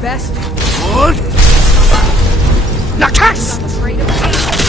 best. Good. Nakas! I'm afraid of pain.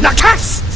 Nakast!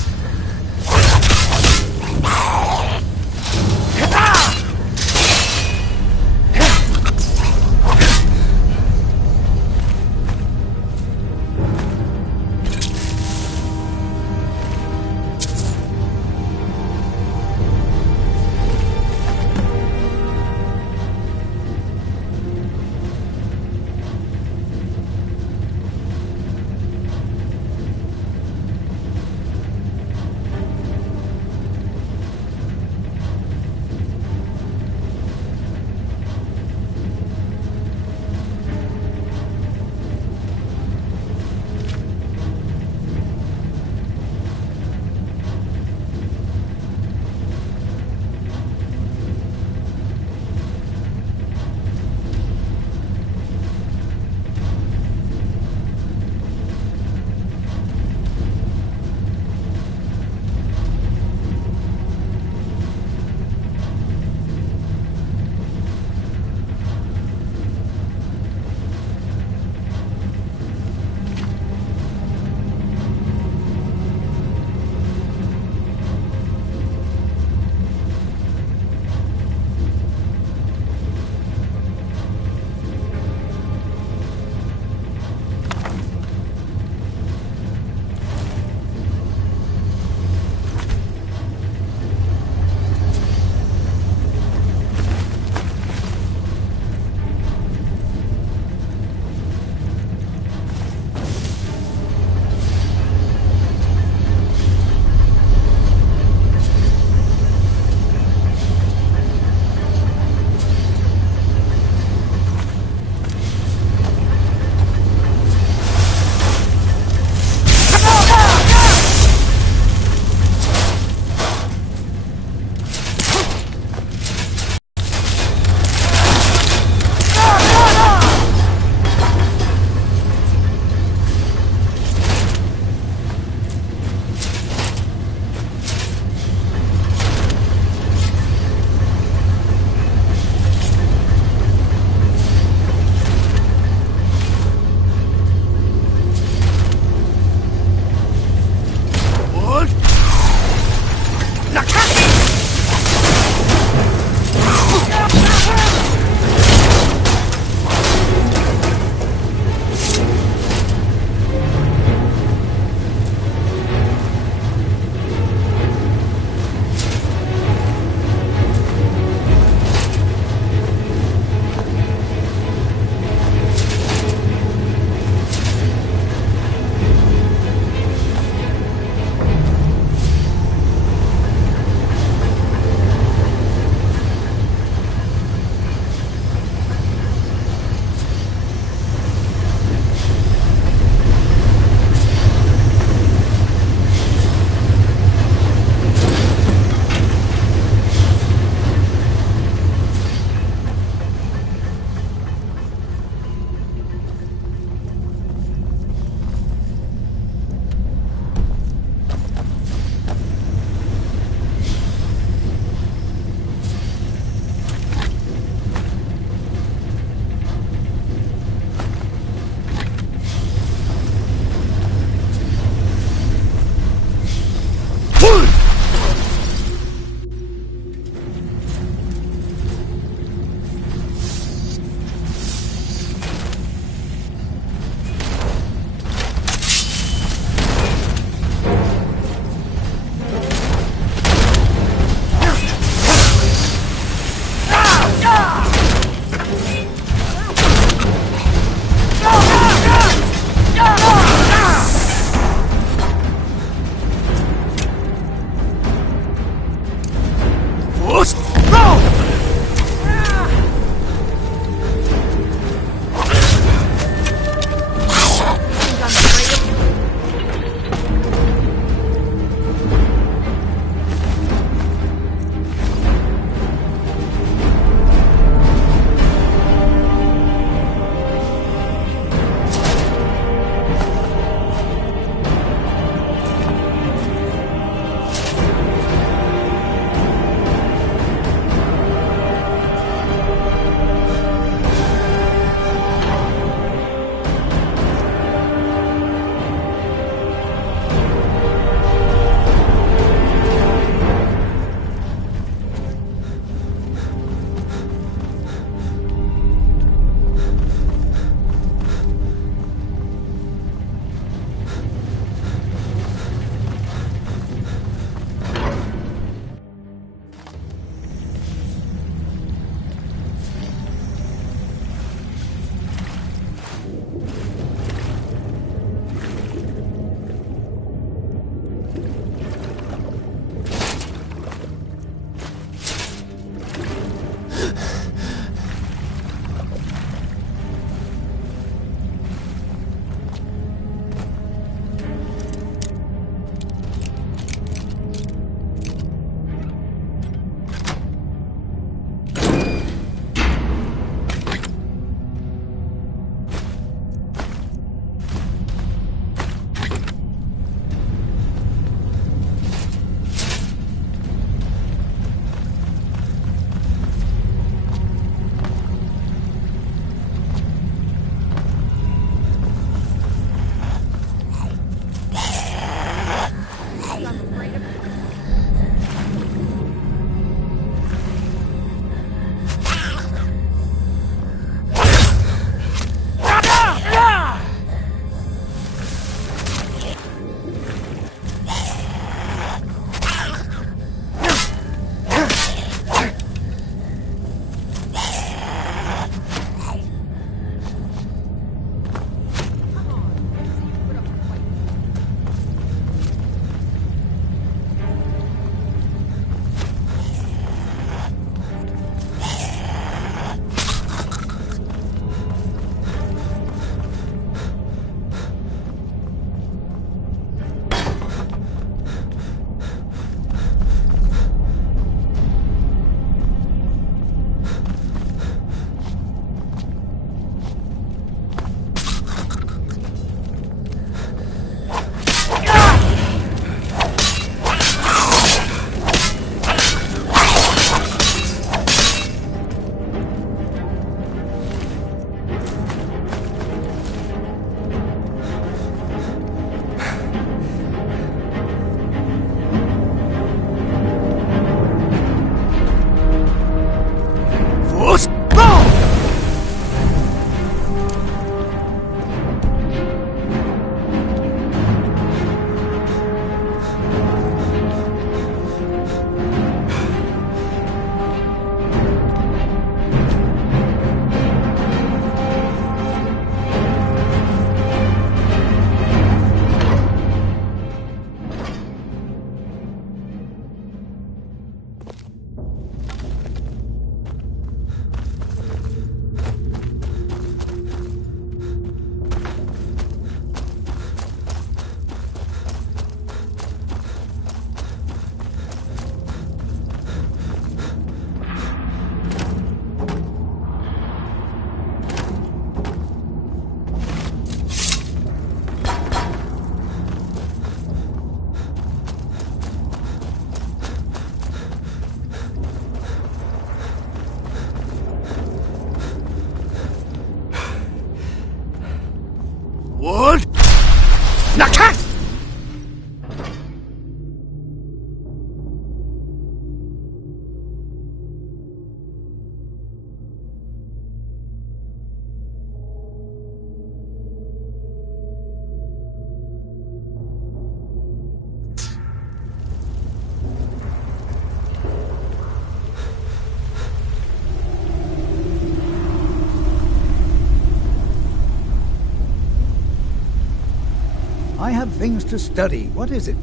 have things to study. What is it?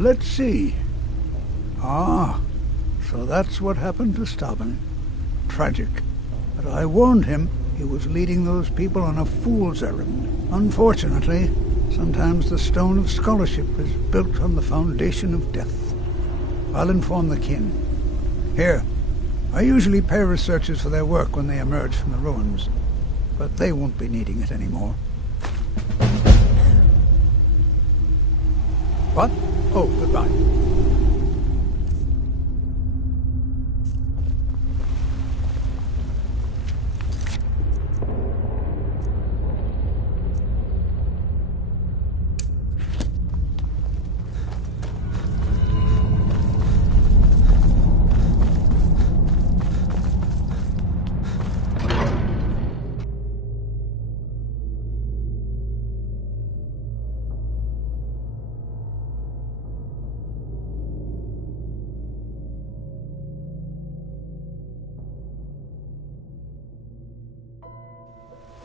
Let's see. Ah, so that's what happened to Stauben. Tragic. But I warned him he was leading those people on a fool's errand. Unfortunately, sometimes the stone of scholarship is built on the foundation of death. I'll inform the kin. Here, I usually pay researchers for their work when they emerge from the ruins, but they won't be needing it anymore. What? Oh, goodbye.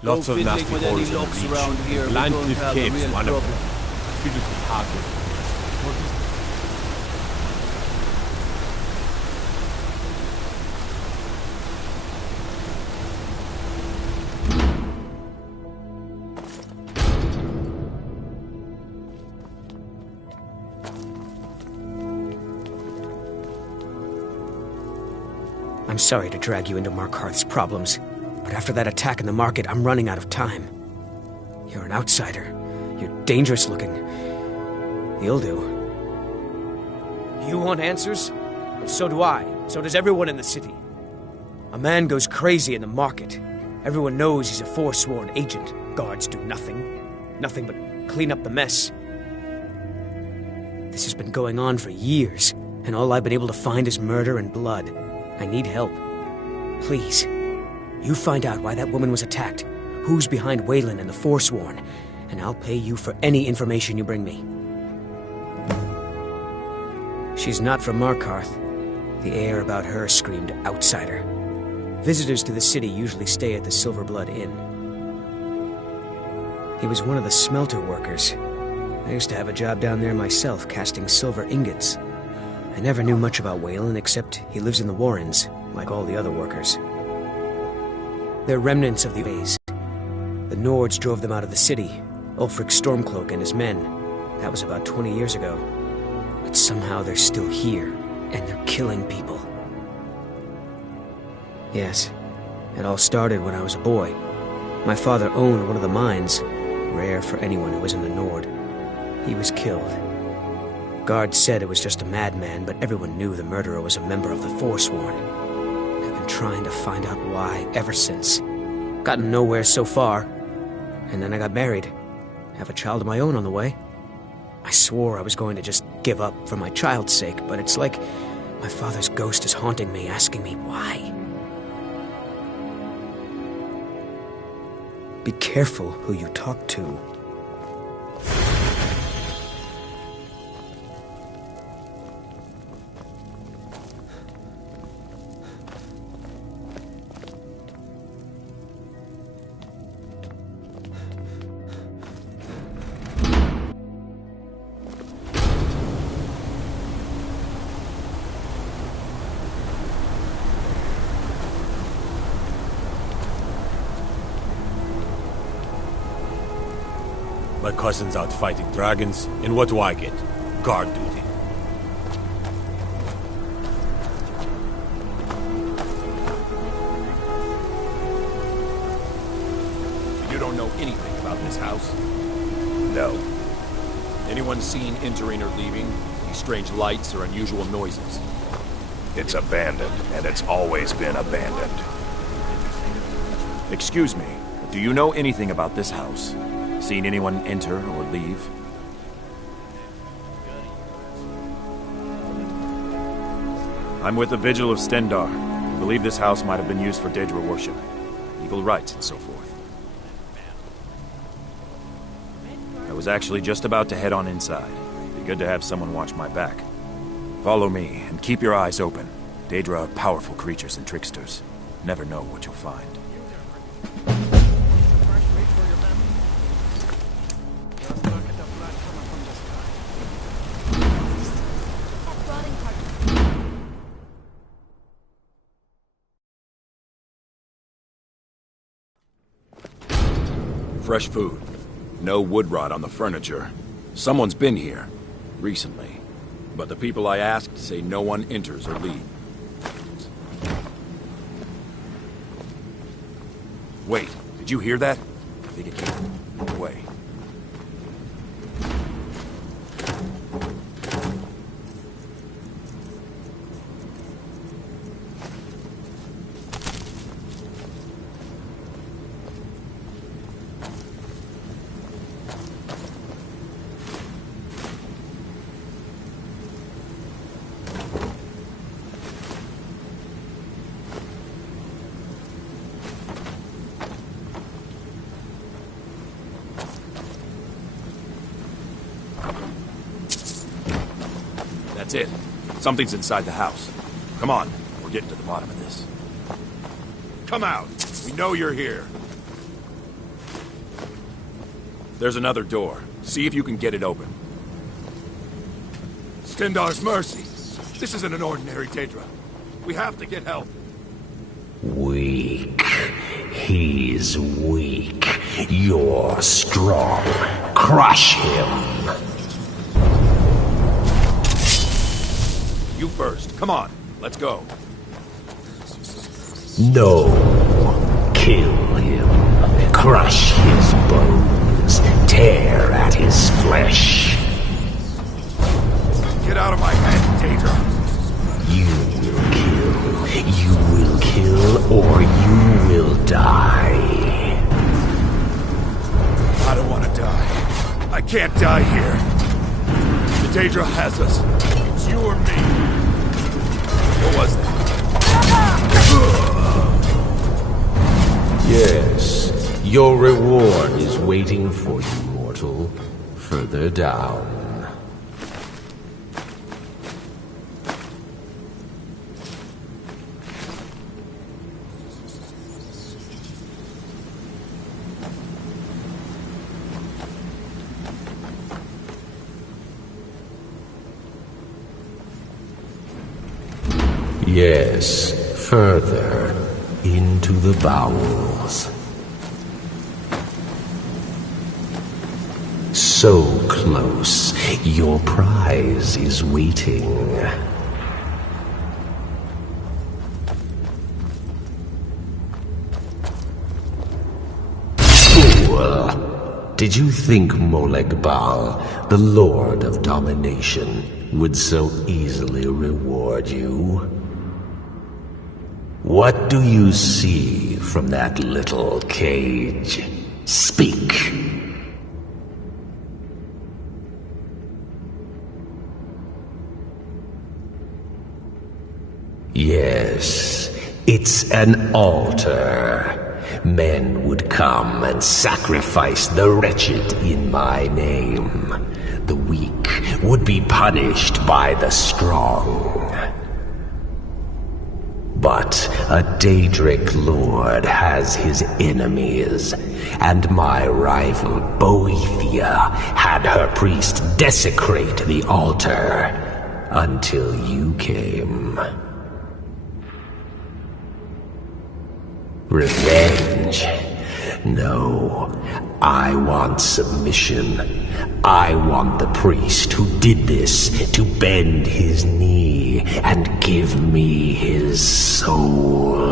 Lots of nasty holes in the beach. Blind cliff caves, one of them. Filled with hardwood. What is this? I'm sorry to drag you into Markarth's problems, but after that attack in the market, I'm running out of time. You're an outsider. You're dangerous looking. You'll do. You want answers? Well, so do I. So does everyone in the city. A man goes crazy in the market. Everyone knows he's a forsworn agent. Guards do nothing. Nothing but clean up the mess. This has been going on for years, and all I've been able to find is murder and blood. I need help. Please, you find out why that woman was attacked, who's behind Wayland and the Forsworn, and I'll pay you for any information you bring me. She's not from Markarth. The air about her screamed outsider. Visitors to the city usually stay at the Silverblood Inn. He was one of the smelter workers. I used to have a job down there myself, casting silver ingots. I never knew much about Wayland, except he lives in the Warrens, like all the other workers. They're remnants of the Aes. The Nords drove them out of the city, Ulfric Stormcloak and his men. That was about 20 years ago. But somehow they're still here, and they're killing people. Yes, it all started when I was a boy. My father owned one of the mines, rare for anyone who isn't a Nord. He was killed. Guards said it was just a madman, but everyone knew the murderer was a member of the Forsworn. I've been trying to find out why ever since. Gotten nowhere so far. And then I got married. Have a child of my own on the way. I swore I was going to just give up for my child's sake, but it's like my father's ghost is haunting me, asking me why. Be careful who you talk to. My cousin's out fighting dragons, and what do I get? Guard duty. You don't know anything about this house? No. Anyone seen entering or leaving? Any strange lights or unusual noises? It's abandoned, and it's always been abandoned. Excuse me, do you know anything about this house? Seen anyone enter or leave? I'm with the Vigil of Stendar. I believe this house might have been used for Daedra worship, evil rites and so forth. I was actually just about to head on inside. Be good to have someone watch my back. Follow me, and keep your eyes open. Daedra are powerful creatures and tricksters. Never know what you'll find. fresh food. No wood rot on the furniture. Someone's been here. Recently. But the people I asked say no one enters or leaves. Wait, did you hear that? I think it came away. That's it. Something's inside the house. Come on, we're getting to the bottom of this. Come out! We know you're here. There's another door. See if you can get it open. Stendar's mercy. This isn't an ordinary Daedra. We have to get help. Weak. He's weak. You're strong. Crush him. You first. Come on. Let's go. No. Kill him. Crush his bones. Tear at his flesh. Get out of my head, Daedra. You will kill, or you will die. I don't want to die. I can't die here. The Daedra has us. It's you or me. What was that? Yes, your reward is waiting for you, mortal. Further down. Yes, further into the bowels. So close, your prize is waiting. Fool! Did you think Moleg Bal, the Lord of Domination, would so easily reward you? What do you see from that little cage? Speak! Yes, it's an altar. Men would come and sacrifice the wretched in my name. The weak would be punished by the strong. But a Daedric lord has his enemies, and my rival Boethia had her priest desecrate the altar until you came. Revenge? No, I want submission. I want the priest who did this to bend his knee and give me his soul.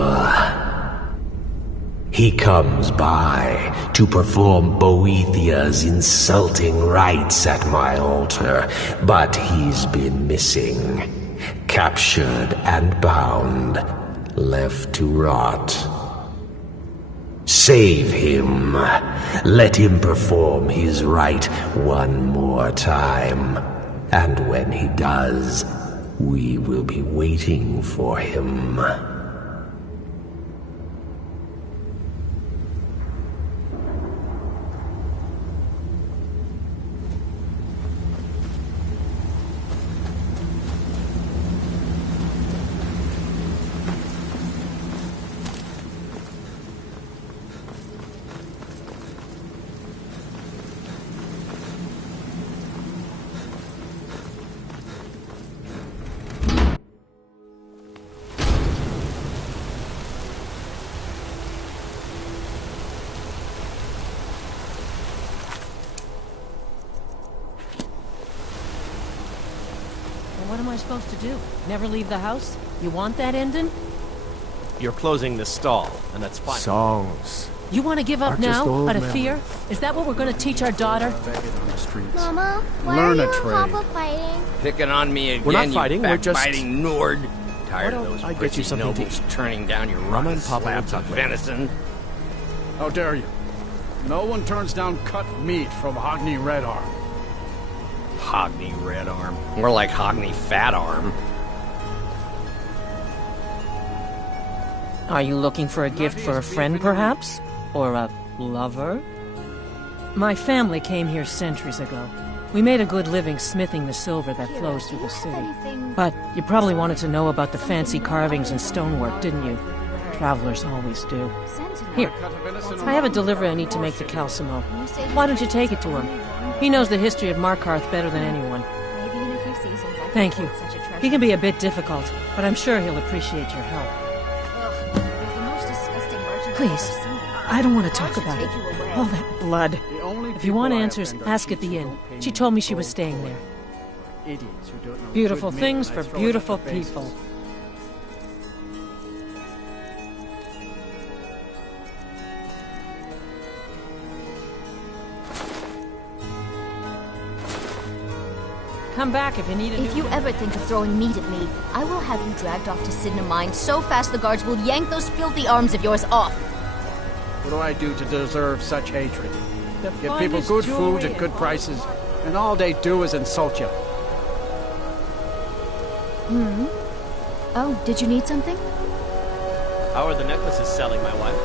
He comes by to perform Boethia's insulting rites at my altar, but he's been missing, captured and bound, left to rot. Save him. Let him perform his rite one more time. And when he does, we will be waiting for him. What am I supposed to do? Never leave the house? You want that ending? You're closing the stall, and that's fine. Songs. You want to give up now, out of fear? Is that what we're going to teach our daughter? Mama, why Learn are a you and trade. Papa fighting? Picking on me again, We're not fighting, you we're just... backbiting Nord. Tired Why of don't those I get prissy you something to nobles eat? turning down your Mama rotten and Papa slabs will of talk venison. How dare you? No one turns down cut meat from Hogni Red Arm. Hogni Red Arm. More like Hogni Fat Arm. Are you looking for a gift for a friend, perhaps? Or a lover? My family came here centuries ago. We made a good living smithing the silver that flows through the city. But you probably wanted to know about the fancy carvings and stonework, didn't you? Travelers always do. Here, I have a delivery I need to make to Calcimo. Why don't you take it to him? He knows the history of Markarth better than anyone. Thank you. He can be a bit difficult, but I'm sure he'll appreciate your help. Please, I don't want to talk about it. All that blood. If you want answers, ask at the inn. She told me she was staying there. Beautiful things for beautiful people. Come back if you need a If you ever think of throwing meat at me, I will have you dragged off to Sidna Mine so fast the guards will yank those filthy arms of yours off. What do I do to deserve such hatred? The Give people finest good jewelry food at good prices, and all they do is insult you. Oh, did you need something? How are the necklaces selling, my wife?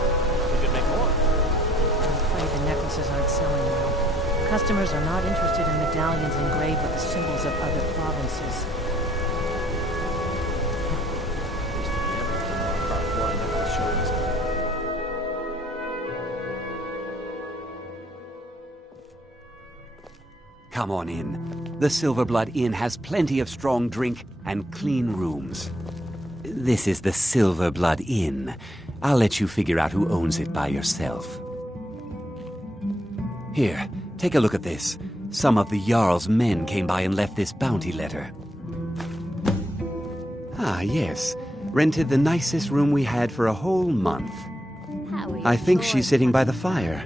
We could make more. I'm afraid the necklaces aren't selling well. Customers are not interested in medallions engraved with the symbols of other provinces. Come on in. The Silverblood Inn has plenty of strong drink and clean rooms. This is the Silverblood Inn. I'll let you figure out who owns it by yourself. Here, take a look at this. Some of the Jarl's men came by and left this bounty letter. Ah, yes. Rented the nicest room we had for a whole month. I think she's sitting by the fire.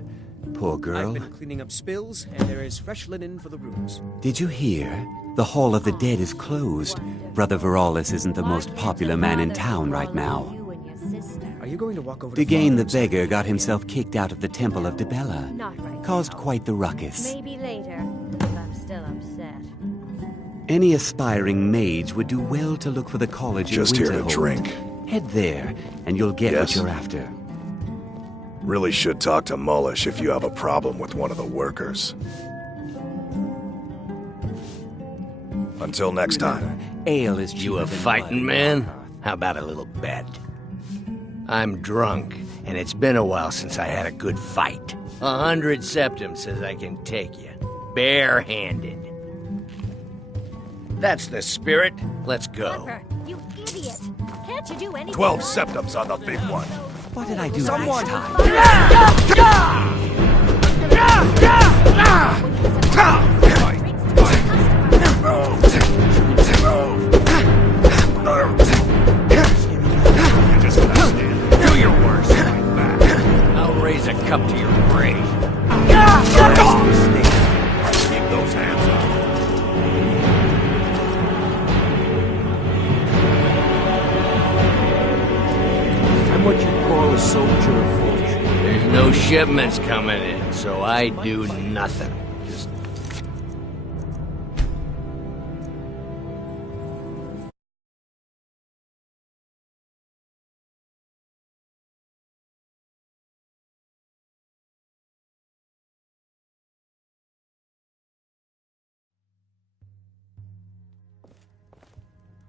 Poor girl. I've been cleaning up spills, and there is fresh linen for the rooms. Did you hear? The Hall of the Dead is closed. Brother Veralis isn't the most popular man in town right now. Are you going to walk over to Degane the Father's? Beggar got himself kicked out of the Temple of Dibella. Caused quite the ruckus. Maybe later, if I'm still upset. Any aspiring mage would do well to look for the college Just in here to Winterhold. drink. Head there, and you'll get what Yes. you're after. Really should talk to Mullish if you have a problem with one of the workers. Until next time. Ale is You cheaper a than fighting blood. man? How about a little bet? I'm drunk, and it's been a while since I had a good fight. 100 septums says I can take you, bare-handed. That's the spirit. Let's go. Harper, you idiot! Can't you do anything? 12 septums on the big one. What did I do last time? You're just gonna stand. Do your worst. I'll raise a cup to your grave. Keep those hands up. I'm what you call a soldier of fortune. There's no shipments coming in, so I do nothing. Just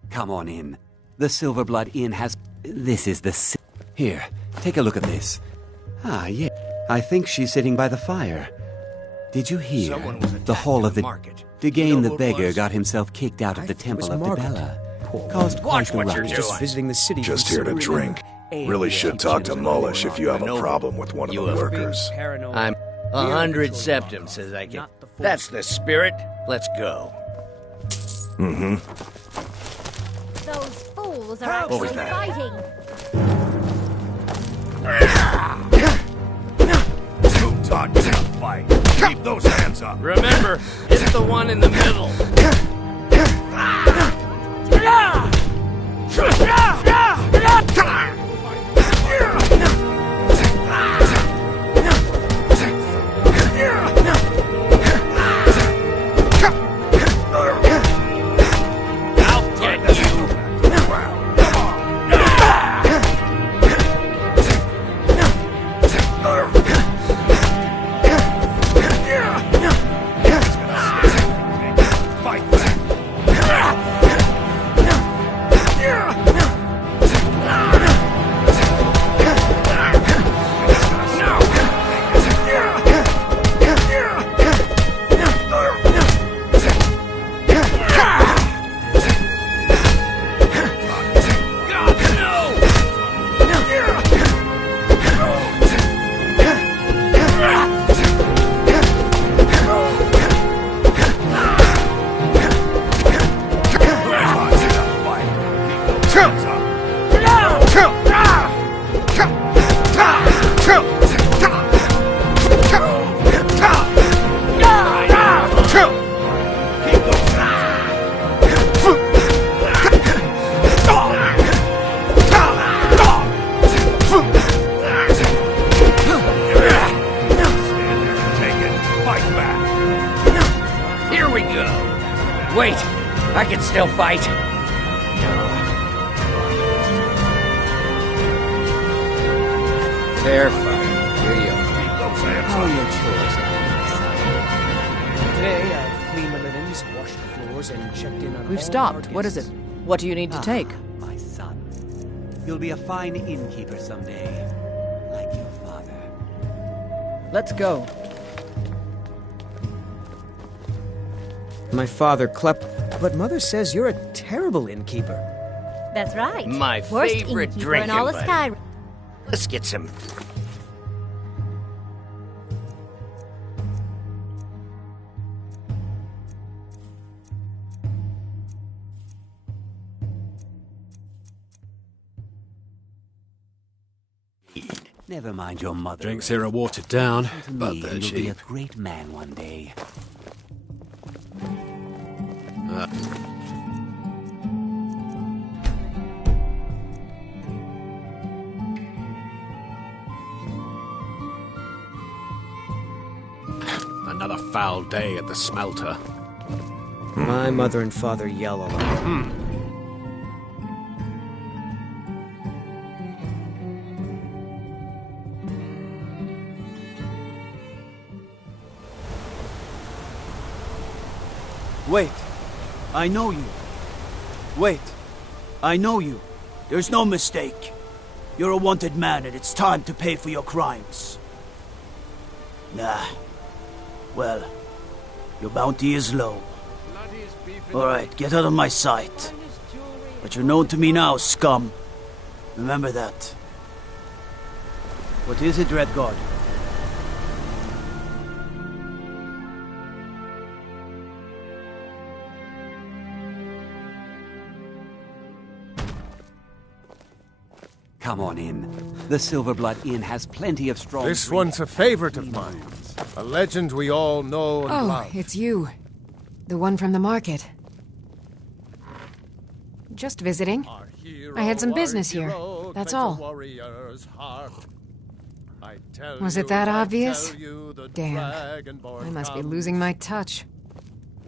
Come on in. The Silverblood Inn has... This is the... Here, take a look at this. Ah, yeah. I think she's sitting by the fire. Did you hear? Someone was The attacked Hall in of the... market. Degane You know the who it Beggar was? got himself kicked out of the Temple of Margaret. Dibella. Caused Watch quite the what you're ruckus. doing. Just visiting the city. Just from here to Silver drink. Really should talk to Mullish if you have a problem with one of the workers. I'm 100 septums says I can. That's the spirit. Let's go. Mm-hmm. Those fools are actually fighting. Too taught to fight. Keep those hands up. Remember, hit the one in the middle. Wait, I can still fight. Fair fight. Here you are. How are your chores now? Today I've cleaned the linens, washed the floors, and checked in on We've all stopped. our What is guests. it? What do you need to take? My son. You'll be a fine innkeeper someday, like your father. Let's go. My father Klep, but Mother says you're a terrible innkeeper. That's right. My Worst favorite innkeeper drinking in all of buddy. Skyrim. Let's get some... Never mind your mother. Drinks here are watered down, To but me, they're you'll be a cheap. great man one day. Another foul day at the smelter. My mother and father yell a lot. Wait. I know you. Wait. I know you. There's no mistake. You're a wanted man, and it's time to pay for your crimes. Nah. Well, your bounty is low. Alright, get out of my sight. But you're known to me now, scum. Remember that. What is it, Redguard? Come on in. The Silverblood Inn has plenty of strong... This one's a favorite of mine. A legend we all know and love. Oh, it's you. The one from the market. Just visiting. I had some business here. That's all. Was it that obvious? Damn. I must be losing my touch.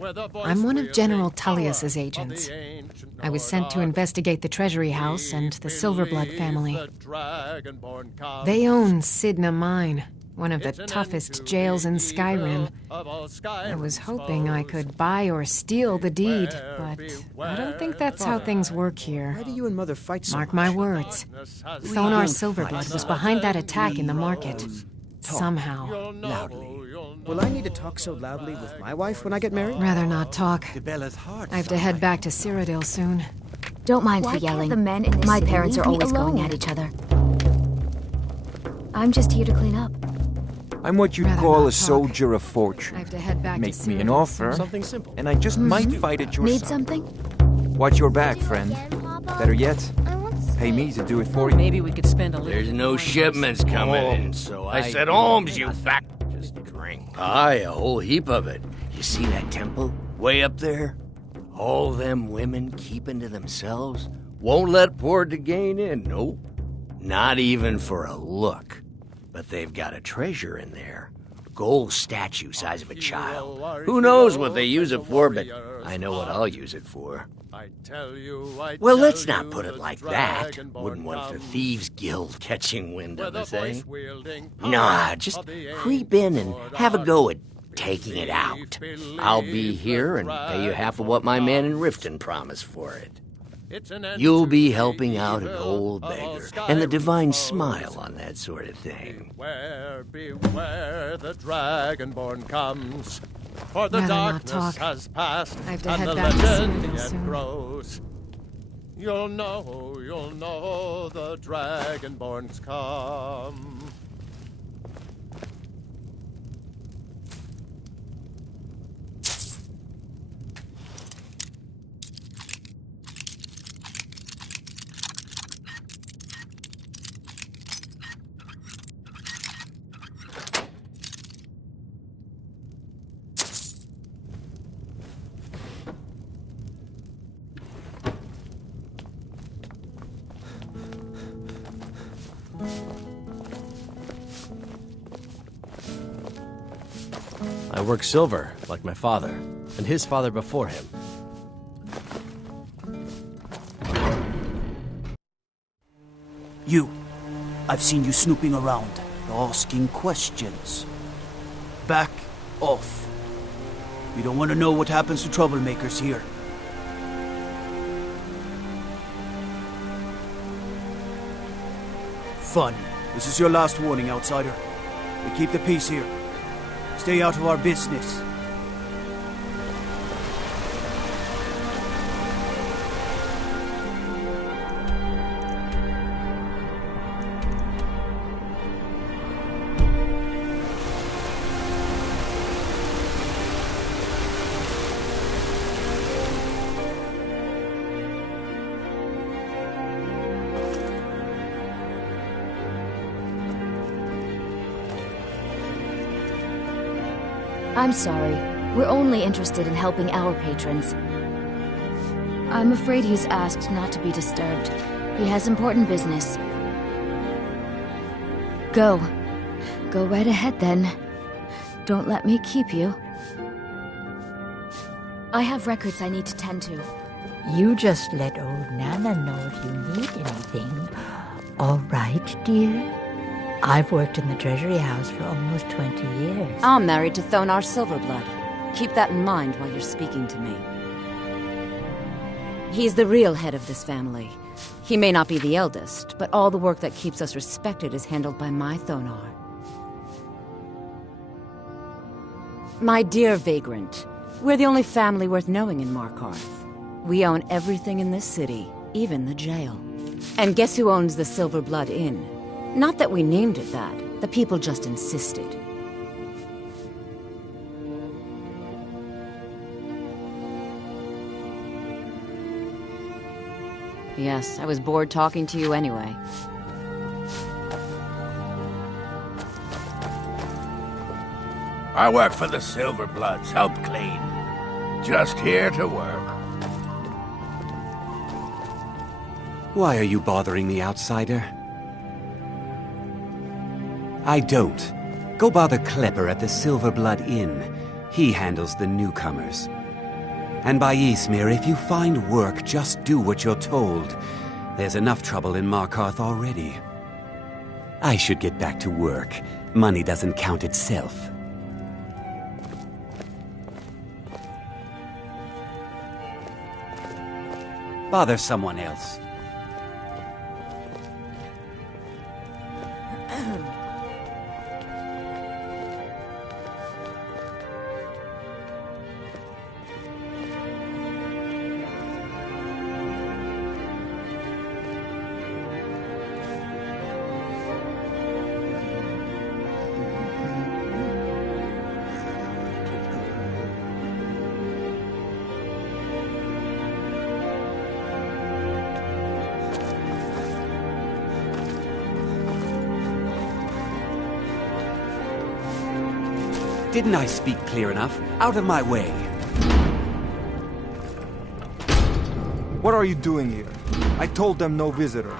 I'm one of General Tullius's agents. I was sent to investigate the Treasury House and the Silverblood family. They own Sidna Mine, one of the toughest jails in Skyrim. I was hoping I could buy or steal the deed, but I don't think that's how things work here. Why do you and Mother fight so Mark much? my words. Thonar Silverblood was behind that attack in the market. Somehow. Loudly. Will I need to talk so loudly with my wife when I get married? Rather not talk. Bella's heart. I have to head back to Cyrodiil soon. Don't mind Why for can't yelling. the men in this My city parents are leave me always going alone? at each other. I'm just here to clean up. I'm what you'd Rather call not a talk. soldier of I fortune. have to head back Make to me an Cyrodiil offer, soon. Something simple. and I just might fight at your Need side. something? Watch your back, friend. Better yet, pay me to do it for you. Maybe we could spend a little. There's no shipments coming in, so I said, Holmes, you fat... Just drink. Aye, a whole heap of it. You see that temple? Way up there? All them women keeping to themselves? Won't let poor Degain in, nope. Not even for a look. But they've got a treasure in there. Gold statue size of a child. Who knows what they use it for, but I know what I'll use it for. Well, let's not put it like that. Wouldn't want the Thieves Guild catching wind of us, eh? Nah, just creep in and have a go at taking it out. I'll be here and pay you half of what my man in Riften promised for it. You'll be helping out an old beggar, and the divine smile on that sort of thing. Beware, beware, the Dragonborn comes. For the Rather not darkness talk. has passed, I have to and head the back to legend Cyrodiil yet soon. grows. You'll know the Dragonborns come. I work silver, like my father, and his father before him. You. I've seen you snooping around, asking questions. Back off. We don't want to know what happens to troublemakers here. Funny. This is your last warning, outsider. We keep the peace here. Stay out of our business. I'm sorry. We're only interested in helping our patrons. I'm afraid he's asked not to be disturbed. He has important business. Go. Go right ahead, then. Don't let me keep you. I have records I need to tend to. You just let old Nana know if you need anything. All right, dear? I've worked in the Treasury House for almost 20 years. I'm married to Thonar Silverblood. Keep that in mind while you're speaking to me. He's the real head of this family. He may not be the eldest, but all the work that keeps us respected is handled by my Thonar. My dear vagrant, we're the only family worth knowing in Markarth. We own everything in this city, even the jail. And guess who owns the Silverblood Inn? Not that we named it that. The people just insisted. Yes, I was bored talking to you anyway. I work for the Silverbloods, help clean. Just here to work. Why are you bothering me, outsider? I don't. Go bother Klepper at the Silverblood Inn. He handles the newcomers. And by Ysmir, if you find work, just do what you're told. There's enough trouble in Markarth already. I should get back to work. Money doesn't count itself. Bother someone else. Didn't I speak clear enough? Out of my way. What are you doing here? I told them no visitors.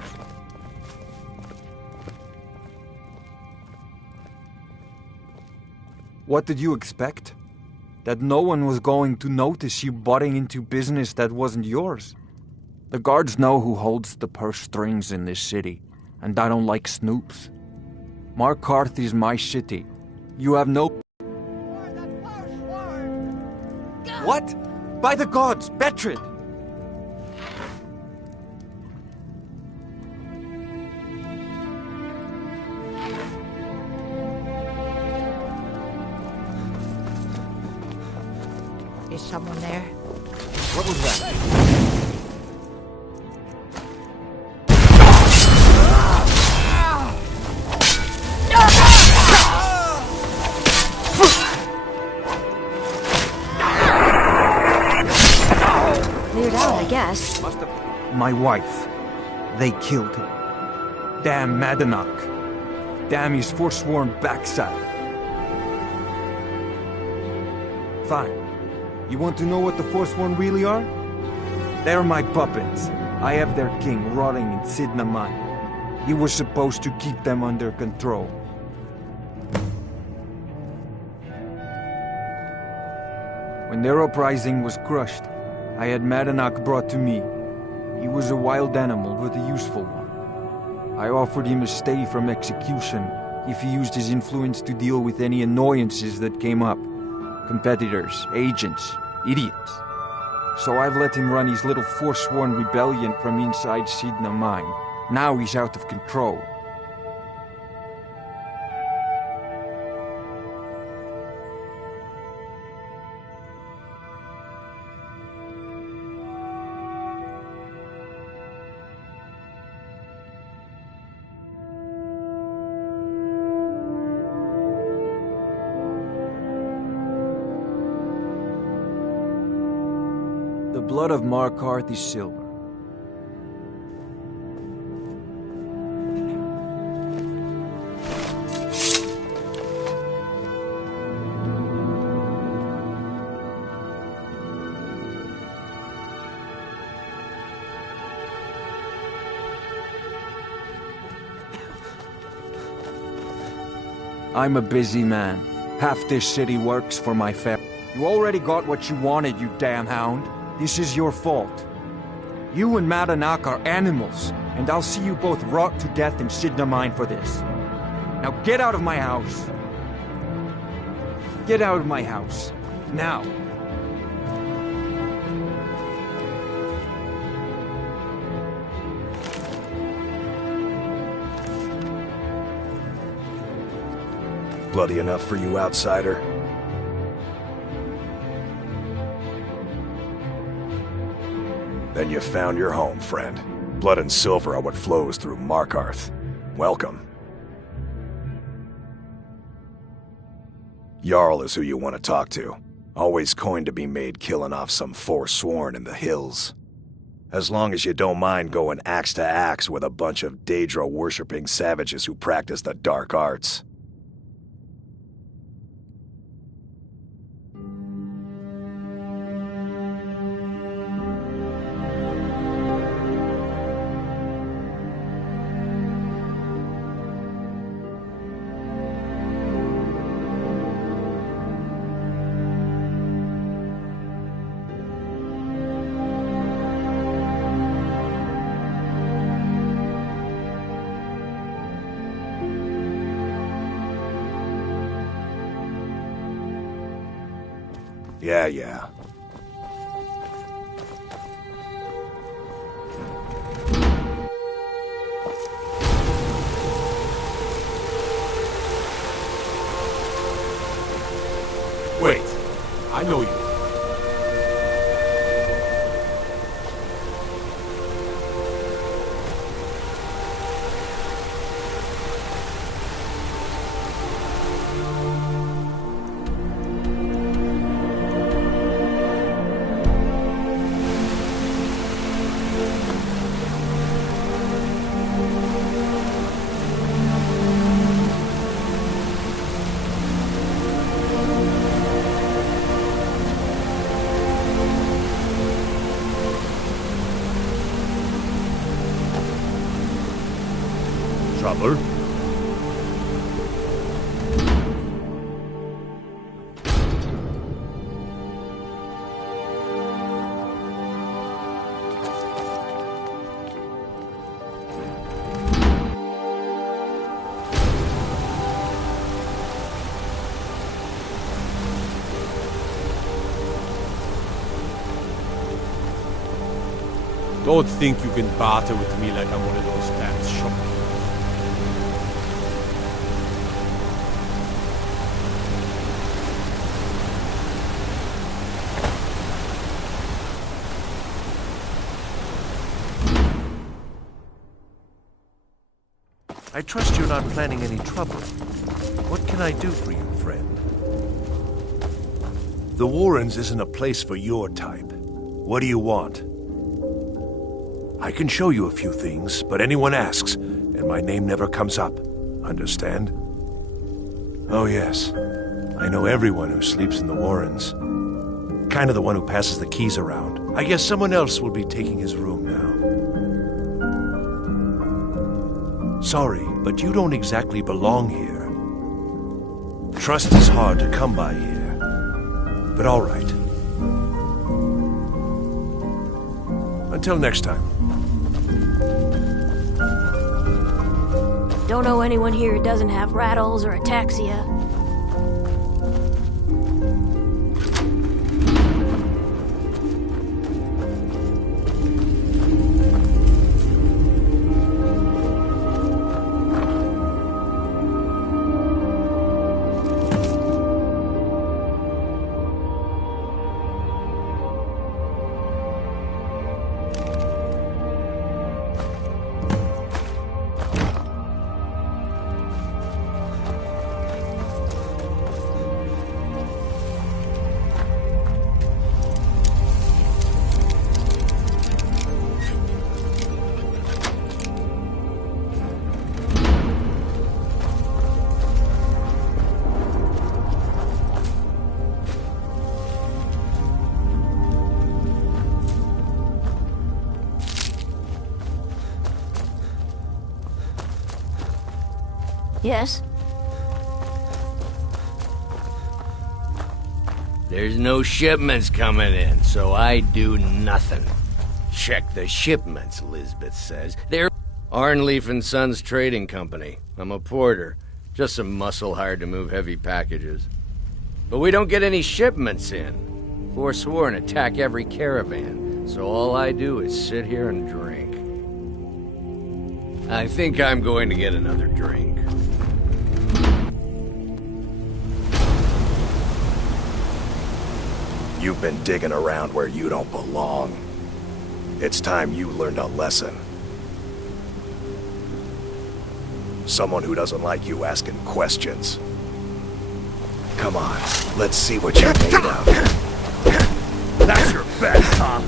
What did you expect? That no one was going to notice you butting into business that wasn't yours? The guards know who holds the purse strings in this city, and I don't like snoops. Markarth is my city. You have no... What? By the gods, Betrid! Is someone there? What was that? Cleared out, I guess. My wife. They killed her. Damn Madanach. Damn his forsworn backside. Fine. You want to know what the Forsworn really are? They're my puppets. I have their king rotting in Sidna Mine. He was supposed to keep them under control. When their uprising was crushed, I had Madanach brought to me. He was a wild animal, but a useful one. I offered him a stay from execution if he used his influence to deal with any annoyances that came up. Competitors, agents, idiots. So I've let him run his little forsworn rebellion from inside Sidna Mine. Now he's out of control. The blood of Markarth is silver. I'm a busy man. Half this city works for my family. You already got what you wanted, you damn hound. This is your fault. You and Madanach are animals, and I'll see you both rot to death in Sidna Mine for this. Now get out of my house. Get out of my house. Now. Bloody enough for you, outsider? Then you found your home, friend. Blood and silver are what flows through Markarth. Welcome. Jarl is who you want to talk to. Always coined to be made killing off some forsworn in the hills. As long as you don't mind going axe to axe with a bunch of Daedra-worshipping savages who practice the dark arts. Yeah. Wait, I know you. trouble. Don't think you can barter with me like I'm one of those damn shopkeepers. I trust you're not planning any trouble. What can I do for you, friend? The Warrens isn't a place for your type. What do you want? I can show you a few things, but anyone asks, and my name never comes up. Understand? Oh yes, I know everyone who sleeps in the Warrens. Kind of the one who passes the keys around. I guess someone else will be taking his room now. Sorry, but you don't exactly belong here. Trust is hard to come by here. But all right. Until next time. Don't know anyone here who doesn't have rattles or ataxia. Yes? There's no shipments coming in, so I do nothing. Check the shipments, Lisbeth says. They're Arnleaf and Sons Trading Company. I'm a porter. Just some muscle hired to move heavy packages. But we don't get any shipments in. Forsworn attack every caravan, so all I do is sit here and drink. I think I'm going to get another drink. You've been digging around where you don't belong. It's time you learned a lesson. Someone who doesn't like you asking questions. Come on, let's see what you're made of. That's your bet, huh?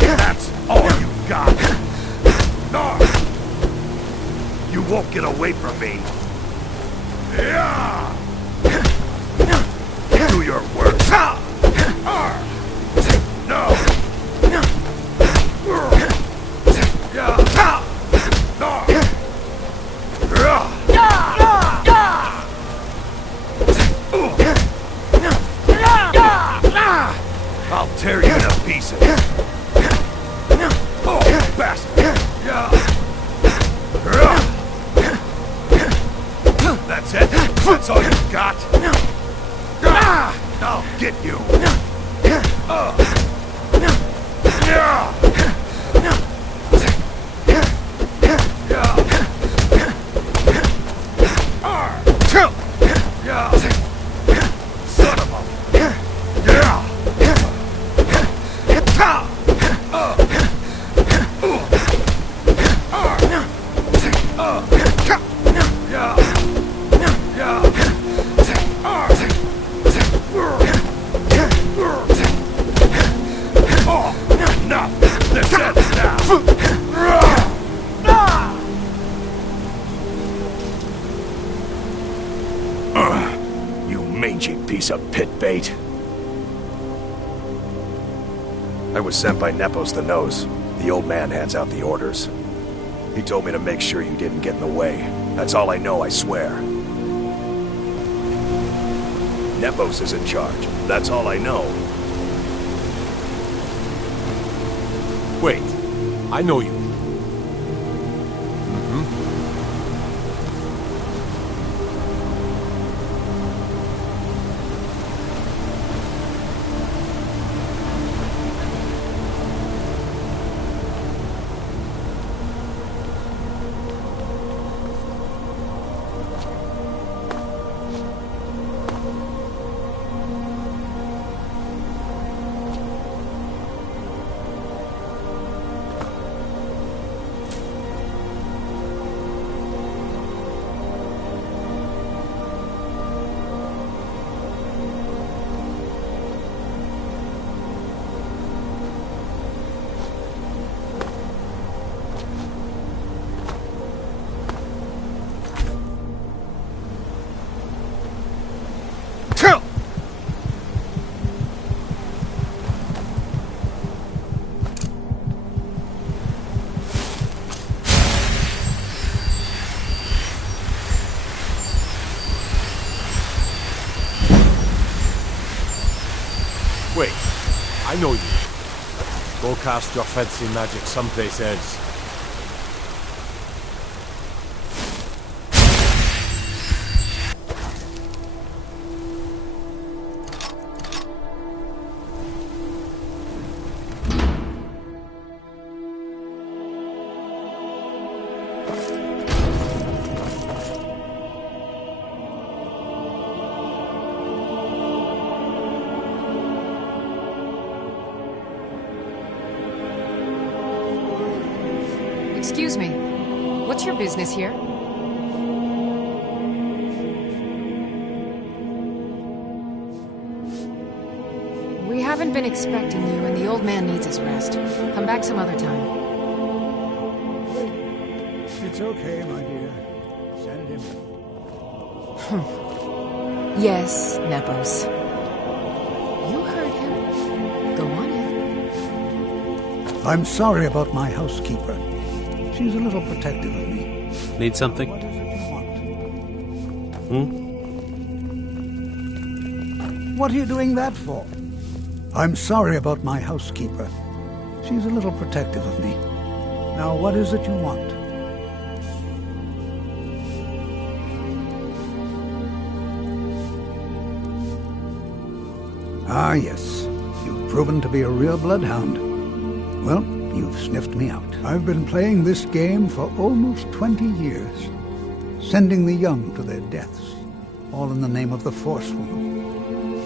That's all you got. You won't get away from me. Do your worst. No. I'll tear you to pieces. Oh, bastard. That's it? That's all you got? I'll get you. Son of a... You mangy piece of pit bait. I was sent by Nepos the Nose. The old man hands out the orders. He told me to make sure you didn't get in the way. That's all I know, I swear. Nepos is in charge. That's all I know. Wait, I know you. Wait, I know you. Go cast your fancy magic someplace else. Excuse me. What's your business here? We haven't been expecting you, and the old man needs his rest. Come back some other time. It's okay, my dear. Send him. Yes, Nepos. You heard him. Go on in. I'm sorry about my housekeeper. She's a little protective of me. Need something? What is it you want? What are you doing that for? I'm sorry about my housekeeper. She's a little protective of me. Now, what is it you want? Ah, yes. You've proven to be a real bloodhound. Well, you've sniffed me out. I've been playing this game for almost 20 years, sending the young to their deaths, all in the name of the Forsworn.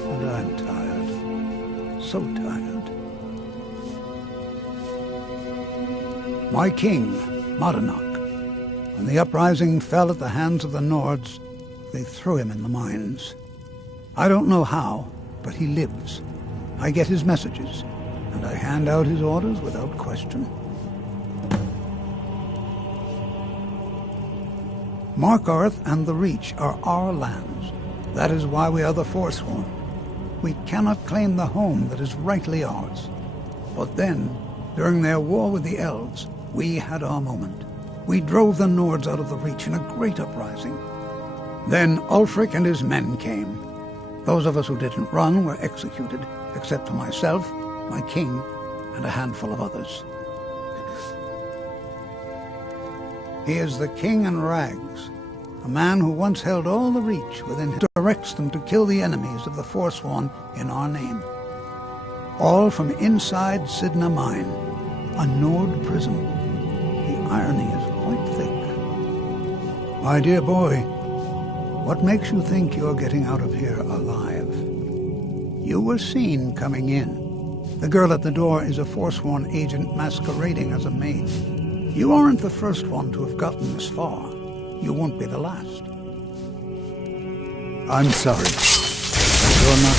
And I'm tired. So tired. My king, Madanach, when the uprising fell at the hands of the Nords, they threw him in the mines. I don't know how, but he lives. I get his messages, and I hand out his orders without question. Markarth and the Reach are our lands. That is why we are the Forsworn. We cannot claim the home that is rightly ours. But then, during their war with the Elves, we had our moment. We drove the Nords out of the Reach in a great uprising. Then Ulfric and his men came. Those of us who didn't run were executed, except for myself, my king, and a handful of others. He is the king in rags, a man who once held all the Reach within him, directs them to kill the enemies of the Forsworn in our name. All from inside Sidna Mine, a Nord prison. The irony is quite thick. My dear boy, what makes you think you're getting out of here alive? You were seen coming in. The girl at the door is a Forsworn agent masquerading as a maid. You aren't the first one to have gotten this far. You won't be the last. I'm sorry. You're not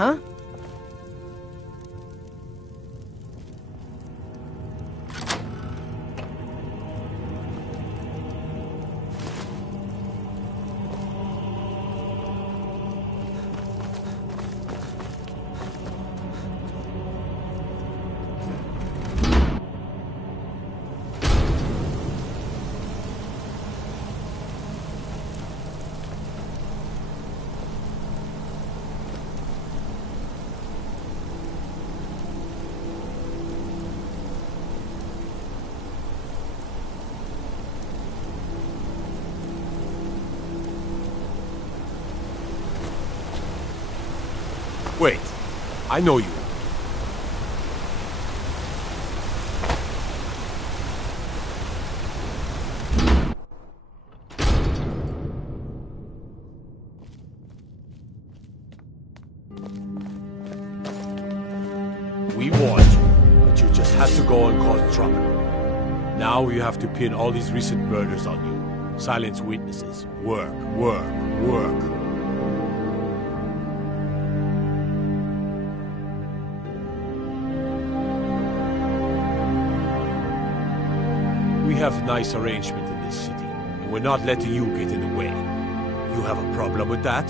huh? Wait, I know you. We warned you, but you just had to go and cause trouble. Now you have to pin all these recent murders on you. Silence witnesses. Work, work, work. We have a nice arrangement in this city, and we're not letting you get in the way. You have a problem with that?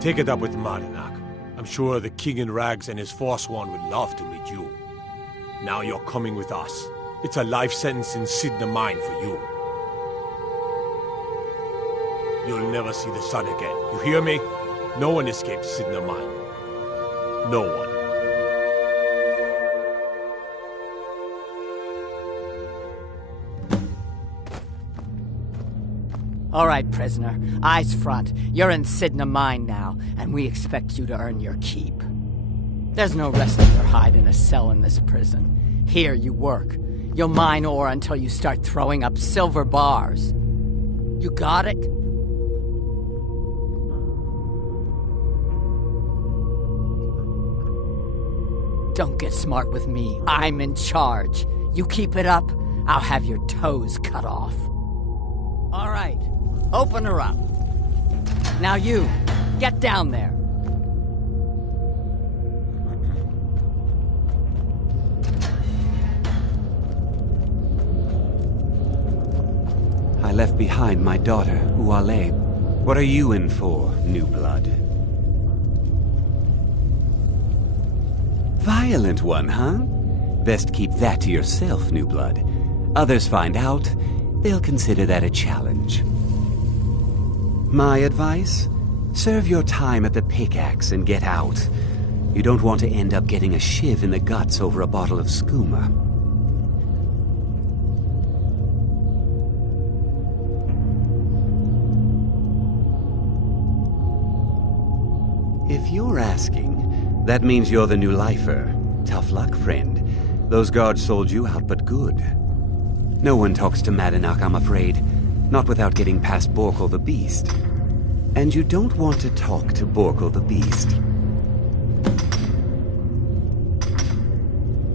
Take it up with Marinak. I'm sure the King in Rags and his Forsworn would love to meet you. Now you're coming with us. It's a life sentence in Sidna Mine for you. You'll never see the sun again. You hear me? No one escapes Sidna Mine. No one. All right, prisoner. Eyes front. You're in Sidna Mine now, and we expect you to earn your keep. There's no resting your hide in a cell in this prison. Here you work. You'll mine ore until you start throwing up silver bars. You got it? Don't get smart with me. I'm in charge. You keep it up, I'll have your toes cut off. All right. Open her up. Now you, get down there. I left behind my daughter, Uale. What are you in for, New Blood? Violent one, huh? Best keep that to yourself, New Blood. Others find out, they'll consider that a challenge. My advice? Serve your time at the pickaxe and get out. You don't want to end up getting a shiv in the guts over a bottle of skooma. If you're asking, that means you're the new lifer. Tough luck, friend. Those guards sold you out, but good. No one talks to Marinak, I'm afraid. Not without getting past Borkul the Beast. And you don't want to talk to Borkul the Beast.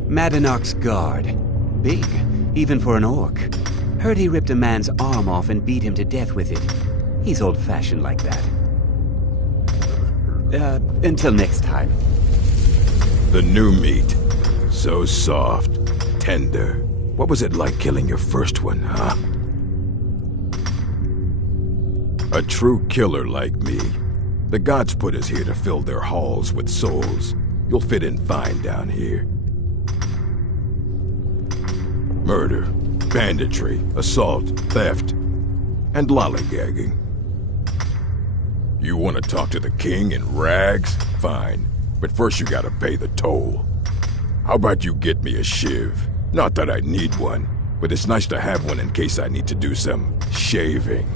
Madanach's guard. Big, even for an orc. Heard he ripped a man's arm off and beat him to death with it. He's old-fashioned like that. Until next time. The new meat. So soft, tender. What was it like killing your first one, huh? A true killer like me. The gods put us here to fill their halls with souls. You'll fit in fine down here. Murder, banditry, assault, theft, and lollygagging. You want to talk to the king in rags? Fine. But first you gotta pay the toll. How about you get me a shiv? Not that I need one, but it's nice to have one in case I need to do some shaving.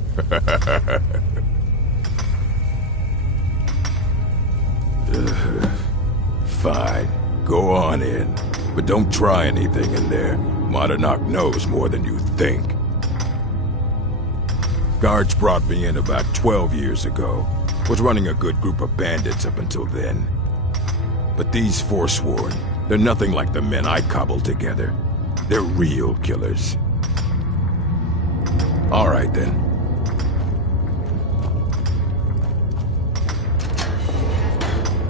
Fine. Go on in. But don't try anything in there. Marinak knows more than you think. Guards brought me in about 12 years ago. Was running a good group of bandits up until then. But these Forsworn, they're nothing like the men I cobbled together. They're real killers. All right, then.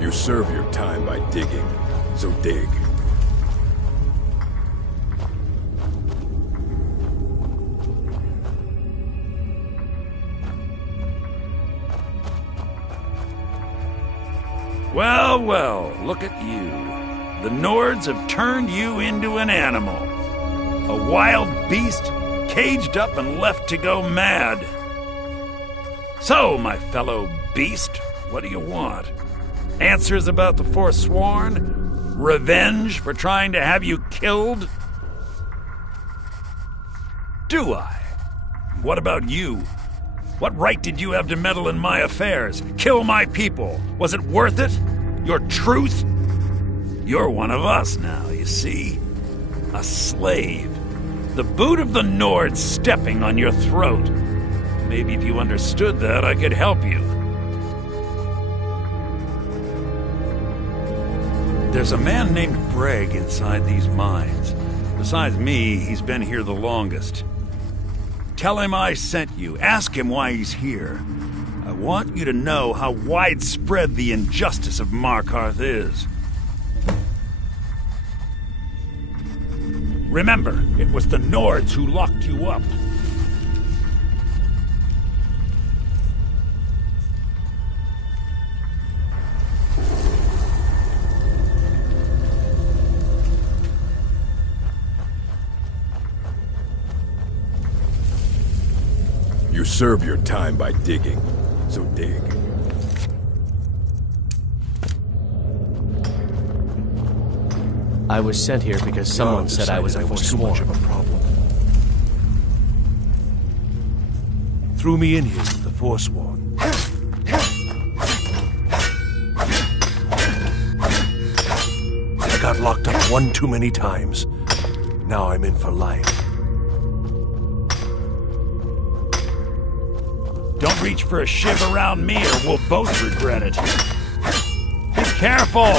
You serve your time by digging, so dig. Well, well, look at you. The Nords have turned you into an animal. A wild beast, caged up and left to go mad. So, my fellow beast, what do you want? Answers about the Forsworn? Revenge for trying to have you killed? Do I? What about you? What right did you have to meddle in my affairs? Kill my people? Was it worth it? Your truth? You're one of us now, you see? A slave. The boot of the Nords stepping on your throat. Maybe if you understood that, I could help you. There's a man named Breg inside these mines. Besides me, he's been here the longest. Tell him I sent you. Ask him why he's here. I want you to know how widespread the injustice of Markarth is. Remember, it was the Nords who locked you up. You serve your time by digging, so dig. I was sent here because someone said I was a Forsworn. Too much of a problem. Threw me in here with the Forsworn. I got locked up one too many times. Now I'm in for life. Don't reach for a shiv around me or we'll both regret it. Be careful!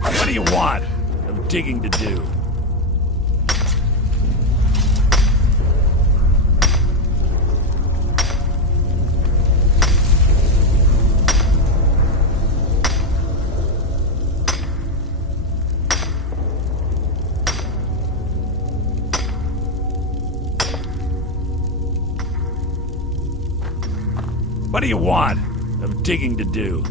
What do you want? I'm digging to do. What do you want? I'm digging to do.